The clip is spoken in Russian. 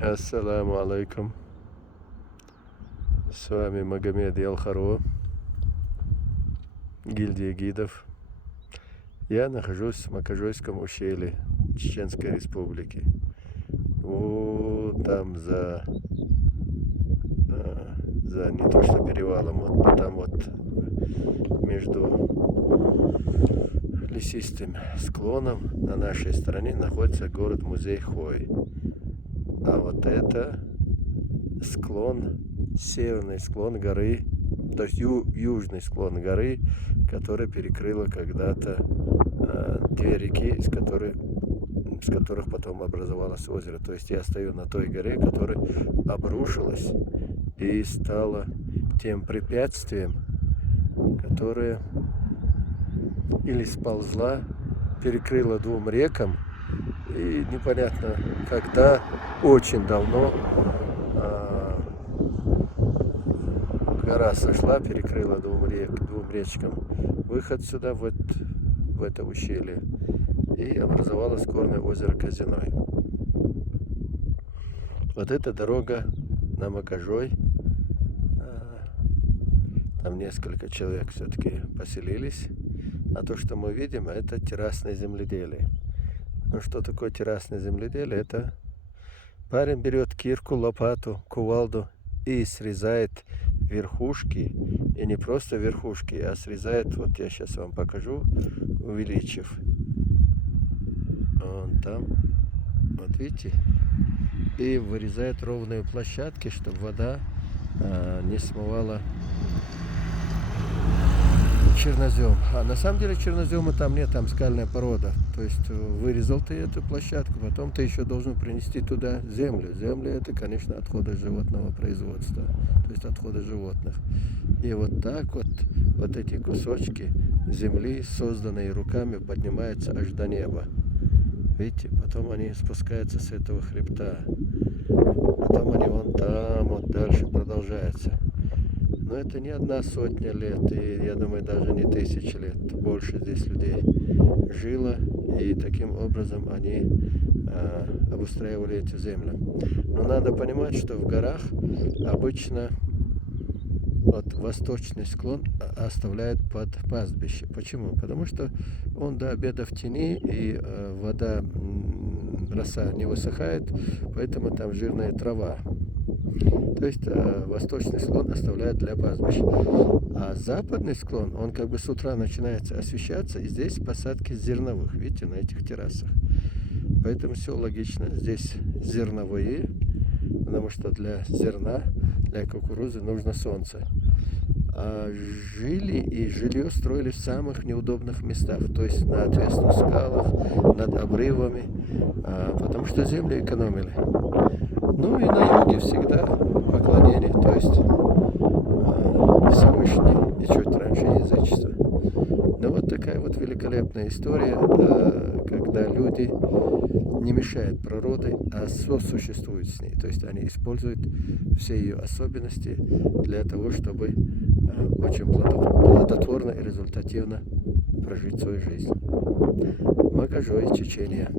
Ассаламу алейкум. С вами Магомед Ялхаро, гильдия гидов. Я нахожусь в Макажойском ущелье Чеченской Республики. Вот там за не то что перевалом, вот там вот между лесистым склоном на нашей стороне находится город-музей Хой. А вот это склон, северный склон горы, то есть южный склон горы, который перекрыла когда-то две реки, из которых потом образовалось озеро. То есть я стою на той горе, которая обрушилась и стала тем препятствием, которое или сползла, перекрыла двум рекам, и непонятно когда, очень давно гора сошла, перекрыла двум речкам выход сюда, в это ущелье, и образовалось горное озеро Казиной. Вот эта дорога на Макажой. Там несколько человек все-таки поселились. А то, что мы видим, это террасное земледелие. Ну, что такое террасное земледелие? Это парень берет кирку, лопату, кувалду и срезает верхушки. И не просто верхушки, а срезает, вот я сейчас вам покажу, увеличив. Вон там, вот видите? И вырезает ровные площадки, чтобы вода не смывала чернозем. А на самом деле чернозема там нет, там скальная порода. То есть вырезал ты эту площадку, потом ты еще должен принести туда землю. Земля — это, конечно, отходы животного производства, то есть отходы животных. И вот так вот эти кусочки земли, созданные руками, поднимаются аж до неба. Видите, потом они спускаются с этого хребта. Потом они вон там, вот дальше продолжаются. Но это не одна сотня лет, и я думаю, даже не 1000 лет. Больше здесь людей жило, и таким образом они обустраивали эту землю. Но надо понимать, что в горах обычно вот восточный склон оставляют под пастбище. Почему? Потому что он до обеда в тени, и вода, роса не высыхает, поэтому там жирная трава. То есть восточный склон оставляют для пастбища. А западный склон, он как бы с утра начинается освещаться, и здесь посадки зерновых, видите, на этих террасах. Поэтому все логично. Здесь зерновые, потому что для зерна, для кукурузы нужно солнце. А жили и жилье строили в самых неудобных местах, то есть на отвесных скалах, над обрывами, потому что землю экономили. Ну и на юге всегда поклонение, то есть Всевышний, и чуть раньше язычество. Но вот такая вот великолепная история, когда люди не мешают природе, а сосуществуют с ней. То есть они используют все ее особенности для того, чтобы очень плодотворно и результативно прожить свою жизнь. Макажой, Чечения.